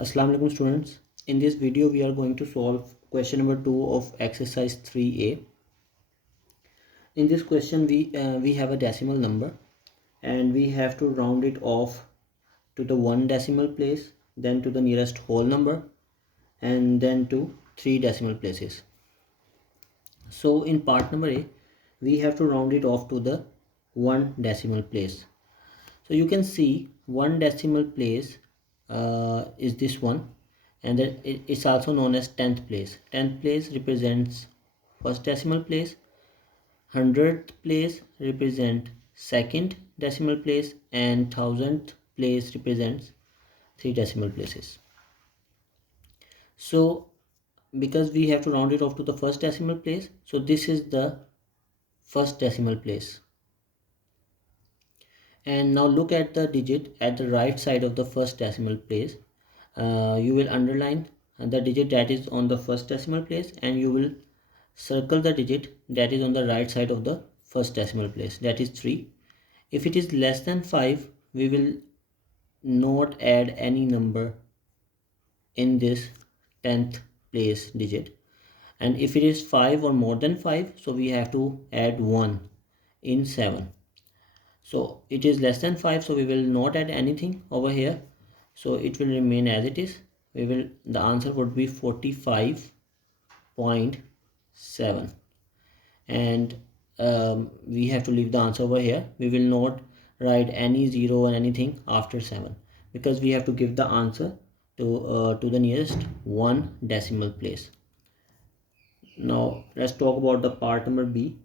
Assalamu alaikum students. In this video we are going to solve question number 2 of exercise 3a. In this question we have a decimal number and we have to round it off to the 1 decimal place, then to the nearest whole number, and then to 3 decimal places. So in part number A we have to round it off to the 1 decimal place. So you can see 1 decimal place is this one, and then it's also known as 10th place. 10th place represents first decimal place, 100th place represent second decimal place, and 1000th place represents 3 decimal places. So because we have to round it off to the first decimal place, so this is the first decimal place. And now look at the digit at the right side of the first decimal place. You will underline the digit that is on the first decimal place, and you will circle the digit that is on the right side of the first decimal place, that is 3. If it is less than 5, we will not add any number in this 10th place digit, and if it is 5 or more than 5, so we have to add 1 in 7. So it is less than 5, so we will not add anything over here, so it will remain as it is. The answer would be 45.7, and we have to leave the answer over here. We will not write any 0 or anything after 7 because we have to give the answer to the nearest 1 decimal place. Now let's talk about the part number B.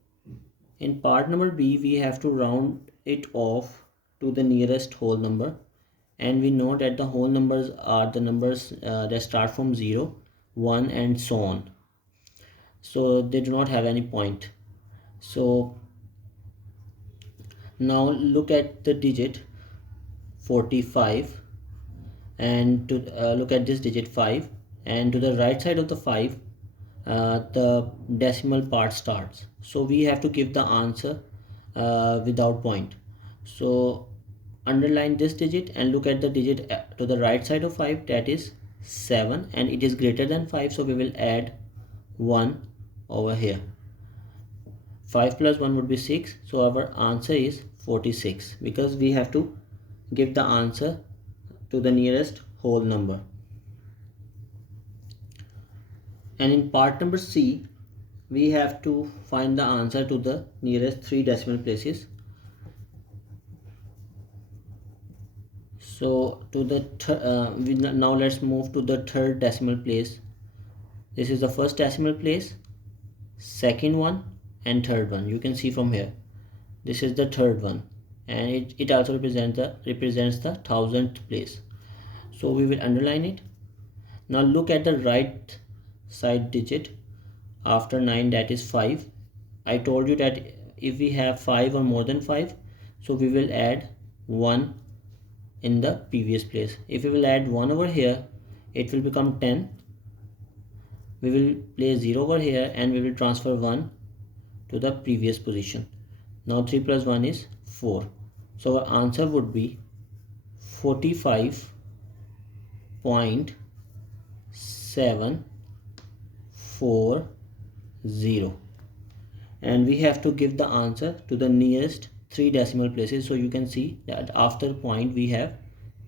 In part number B, we have to round it off to the nearest whole number, and we know that the whole numbers are the numbers that start from 0, 1 and so on, so they do not have any point. So now look at the digit 45, and to look at this digit 5, and to the right side of the 5 the decimal part starts, so we have to give the answer without point. So underline this digit and look at the digit to the right side of 5, that is 7, and it is greater than 5, so we will add 1 over here. 5 plus 1 would be 6, so our answer is 46 because we have to give the answer to the nearest whole number. And in part number C, we have to find the answer to the nearest 3 decimal places. So to the now let's move to the third decimal place. This is the first decimal place, second one, and third one. You can see from here, this is the third one, and it also represents the 1000th place. So we will underline it. Now look at the right side digit after 9, that is 5. I told you that if we have 5 or more than 5, so we will add 1 in the previous place. If we will add 1 over here, it will become 10. We will place 0 over here and we will transfer 1 to the previous position. Now 3 plus 1 is 4. So our answer would be 45.740, and we have to give the answer to the nearest 3 decimal places. So you can see that after point we have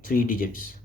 3 digits.